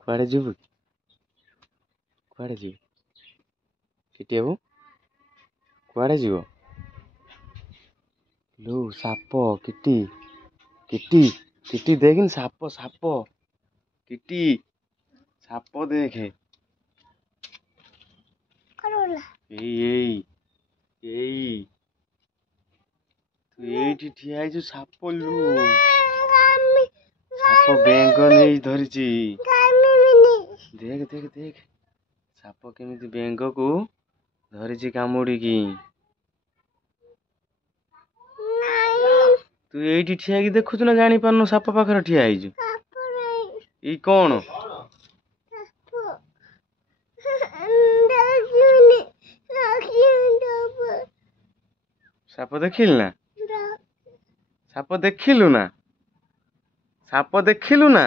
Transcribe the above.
କୁଆଡ଼େ ଯିବୁ? କୁଆଡ଼େ ଯିବୁ? କିଟି ବାବୁ କୁଆଡ଼େ ଯିବ? ଲୁ ସାପ କିଟି କିଟି କିଟି ଦେଖିନି ସାପ ସାପ କିଟି ସାପ ଦେଖେ। ଏଇ ଏଇ ଏଇ ତୁ ଏଇଠି ଠିଆ ହେଇଛୁ ସାପ ଲୁ ସାପ ବେଙ୍ଗ ନେଇ ଧରିଛି। ଦେଖ ଦେଖ ଦେଖ ସାପ କେମିତି ବେଙ୍ଗକୁ ଧରିଛି କାମୁଡ଼ିକି। ତୁ ଏଇଠି ଠିଆ ହେଇକି ଦେଖୁଛୁ ନା ଜାଣିପାରୁନୁ ସାପ ପାଖରେ ଠିଆ ହେଇଛୁ? ଏଇ କଣ? ସାପ ଦେଖିଲୁ ନା? ସାପ ଦେଖିଲୁ ନା? ସାପ ଦେଖିଲୁ ନା?